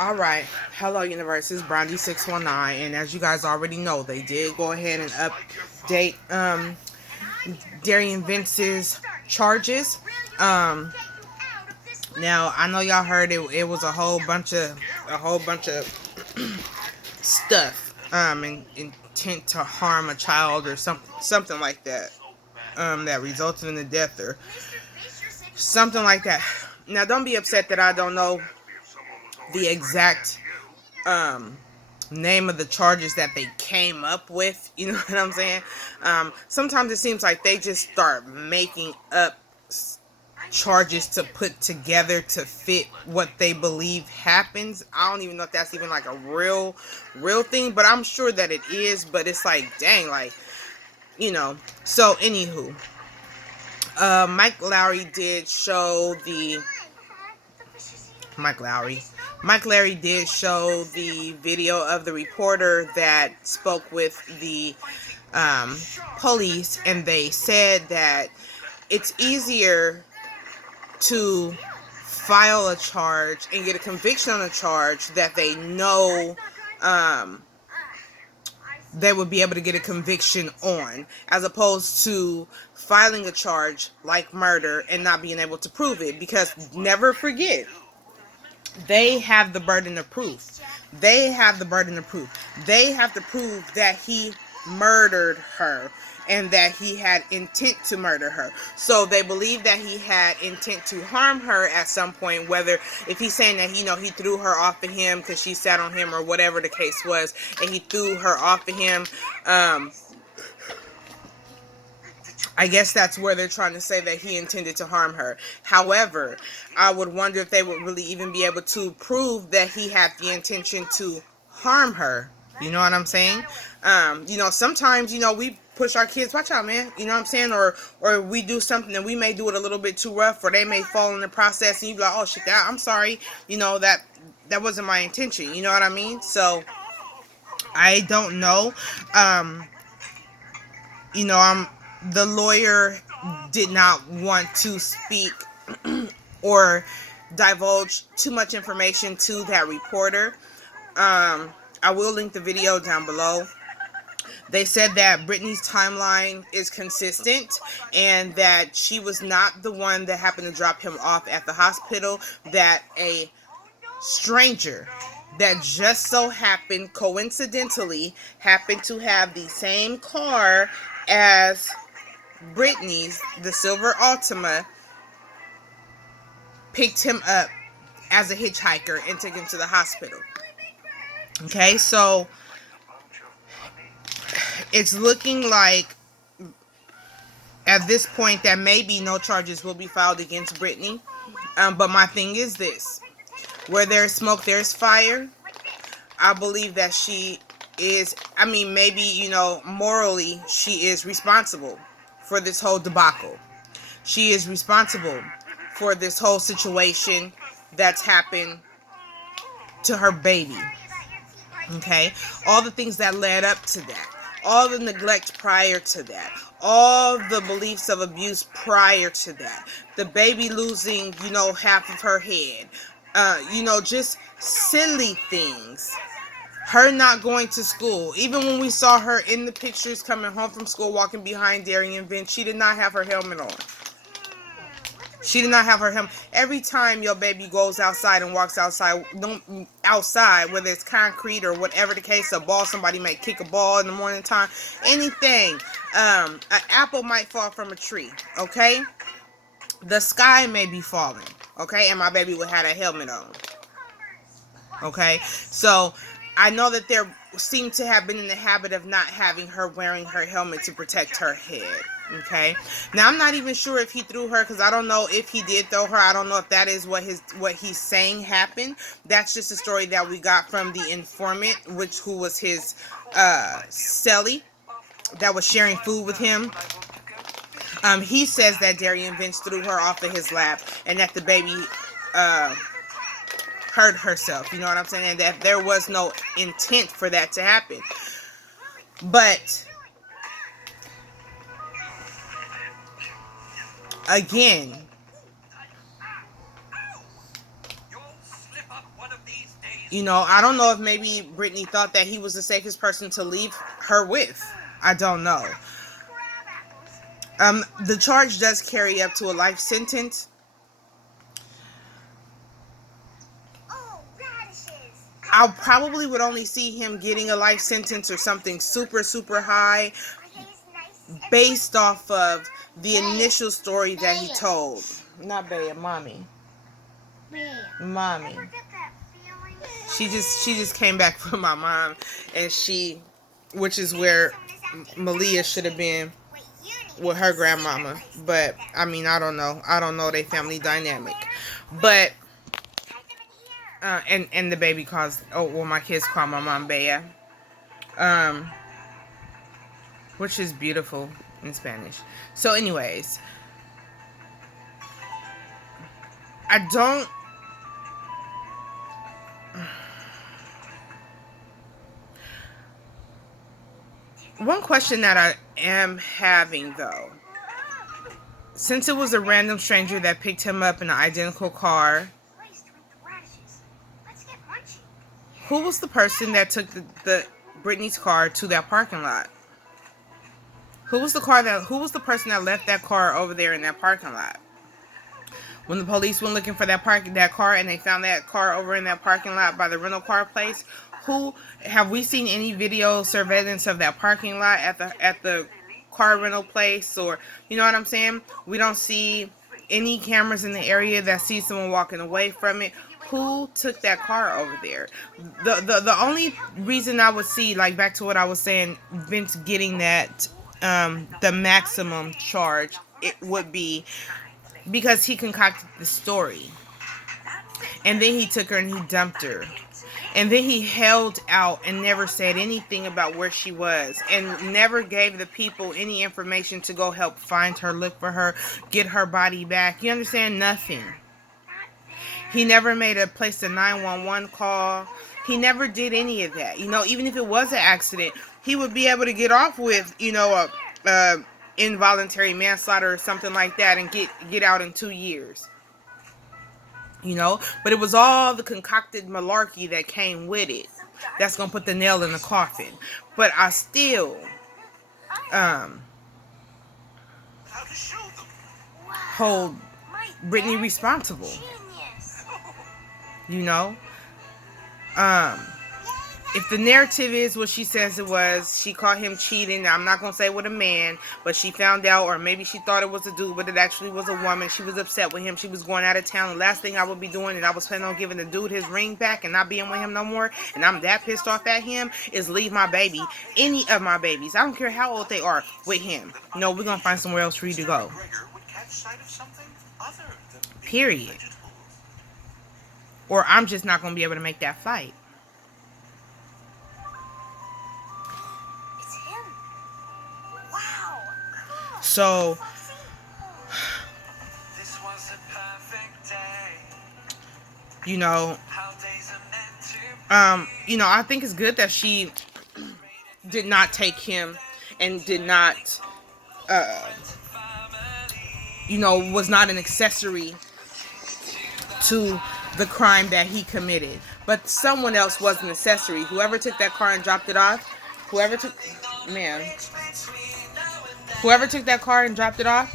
Alright, hello universe, it's Brandy619, and as you guys already know, they did go ahead and update Derion Vence's charges. Um Now I know y'all heard it was a whole bunch of stuff, intent to harm a child or something like that. That resulted in the death or something like that. Now don't be upset that I don't know the exact um name of the charges that they came up with. You know what I'm saying? Sometimes it seems like they just start making up charges to put together to fit what they believe happens. I don't even know if that's even like a real thing, but I'm sure that it is. But it's like, dang, like, you know. So anywho, Mike Lowry did show the Mike Lowry. Mike Larry did show the video of the reporter that spoke with the um, police, and they said that it's easier to file a charge and get a conviction on a charge that they know um, they would be able to get a conviction on, as opposed to filing a charge like murder and not being able to prove it. Because never forget, they have the burden of proof. They have the burden of proof. They have to prove that he murdered her and that he had intent to murder her. So they believe that he had intent to harm her at some point, whether if he's saying that, he threw her off of him because she sat on him or whatever the case was, and he threw her off of him. I guess that's where they're trying to say that he intended to harm her. However, I would wonder if they would really even be able to prove that he had the intention to harm her. You know what I'm saying? Sometimes, we push our kids, watch out, man. You know what I'm saying? Or we do something and we may do it a little bit too rough, or they may fall in the process and you be like, oh shit, I'm sorry. That wasn't my intention. You know what I mean? So I don't know. Um, I'm the lawyer did not want to speak or divulge too much information to that reporter. I will link the video down below. They said that Brittany's timeline is consistent and that she was not the one that happened to drop him off at the hospital, that a stranger that just so happened, coincidentally, happened to have the same car as Brittany's, the silver Altima, picked him up as a hitchhiker and took him to the hospital. Okay, so it's looking like at this point that maybe no charges will be filed against Brittany. But my thing is this: where there's smoke, there's fire. I believe that she is, maybe, morally, she is responsible for this whole debacle. She is responsible for this whole situation that's happened to her baby. Okay? All the things that led up to that. All the neglect prior to that. All the beliefs of abuse prior to that. The baby losing, half of her head. Just silly things. Her not going to school. Even when we saw her in the pictures coming home from school, walking behind Derion Vence, she did not have her helmet on. She did not have her helmet. Every time your baby goes outside and walks outside, whether it's concrete or whatever the case, a ball, somebody might kick a ball in the morning time, anything. An apple might fall from a tree, okay? The sky may be falling, okay? And my baby would have a helmet on, okay? So I know that there seemed to have been in the habit of not having her wearing her helmet to protect her head. Okay. Now I'm not even sure if he threw her, because I don't know if he did throw her. I don't know if that is what he's saying happened. That's just a story that we got from the informant, who was his cellie that was sharing food with him. He says that Derion Vence threw her off of his lap and that the baby hurt herself. You know what I'm saying? And that there was no intent for that to happen. But again, You know, I don't know if maybe Brittany thought that he was the safest person to leave her with. I don't know. The charge does carry up to a life sentence. I probably would only see him getting a life sentence or something super, super high based off of the initial story that he told. Not Bea, mommy. Mommy. She just came back from my mom, and which is where Malia should have been with her grandmama. But I mean, I don't know their family dynamic. But and the baby calls, my kids call my mom Bea. Which is beautiful in Spanish. So anyways, I don't one question that I am having though, since it was a random stranger that picked him up in an identical car, who was the person that took the Brittany's car to that parking lot? Who was the person that left that car over there in that parking lot? When the police went looking for that car and they found that car over in that parking lot by the rental car place, have we seen any video surveillance of that parking lot at the car rental place? Or, you know what I'm saying? We don't see any cameras in the area that see someone walking away from it. Who took that car over there? The only reason I would see, like, back to what I was saying, Vence getting that the maximum charge, it would be because he concocted the story, and then he took her and he dumped her, and then he held out and never said anything about where she was, and never gave the people any information to go help find her, look for her, get her body back. You understand? Nothing. He never made a 911 call. He never did any of that. You know, even if it was an accident, he would be able to get off with, a involuntary manslaughter or something like that and get out in 2 years. You know, but it was all the concocted malarkey that came with it that's gonna put the nail in the coffin. But I still hold Brittany responsible. You know, if the narrative is what she says it was, she caught him cheating. I'm not going to say with a man, but she found out, or maybe she thought it was a dude, but it actually was a woman. She was upset with him. She was going out of town. The last thing I would be doing, and I was planning on giving the dude his ring back and not being with him no more, and I'm that pissed off at him, is leave my baby, any of my babies, I don't care how old they are, with him. No, we're going to find somewhere else for you to go. Period. Or I'm just not going to be able to make that flight. So, I think it's good that she did not take him and did not, was not an accessory to the crime that he committed. But someone else was an accessory. Whoever took that car and dropped it off, whoever took that car and dropped it off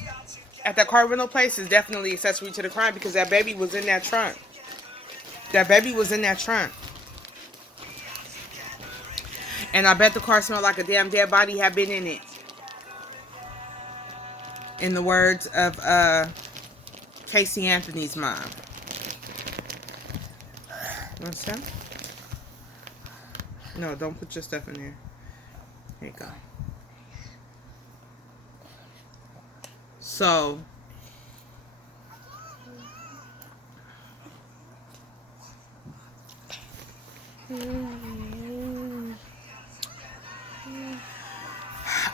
at that car rental place is definitely accessory to the crime, because that baby was in that trunk. And I bet the car smelled like a damn dead body had been in it. In the words of Casey Anthony's mom. What's that? No, don't put your stuff in there. Here you go. So,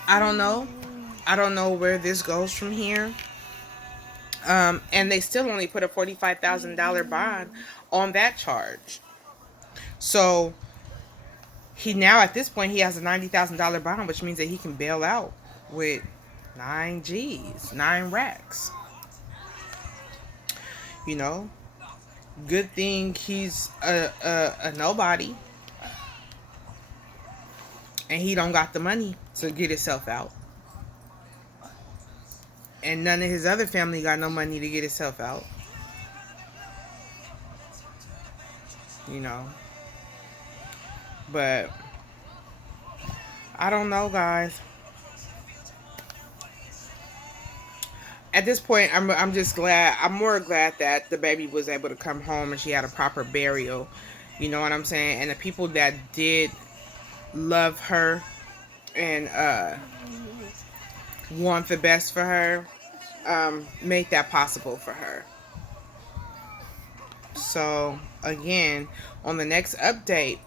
I don't know. I don't know where this goes from here. And they still only put a $45,000 bond on that charge. So, he now, at this point, he has a $90,000 bond, which means that he can bail out with 9 G's, 9 racks. Good thing he's a nobody, and he don't got the money to get himself out. And none of his other family got no money to get himself out. You know. But I don't know, guys. At this point, I'm just glad. I'm more glad that the baby was able to come home and she had a proper burial. You know what I'm saying? And the people that did love her and want the best for her, make that possible for her. So again, on the next update,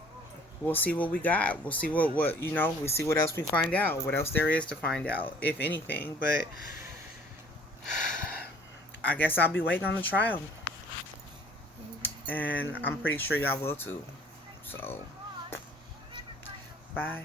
we'll see what we got. We'll see what we see what else we find out, what else there is to find out, if anything. But I guess I'll be waiting on the trial, and I'm pretty sure y'all will too. So bye.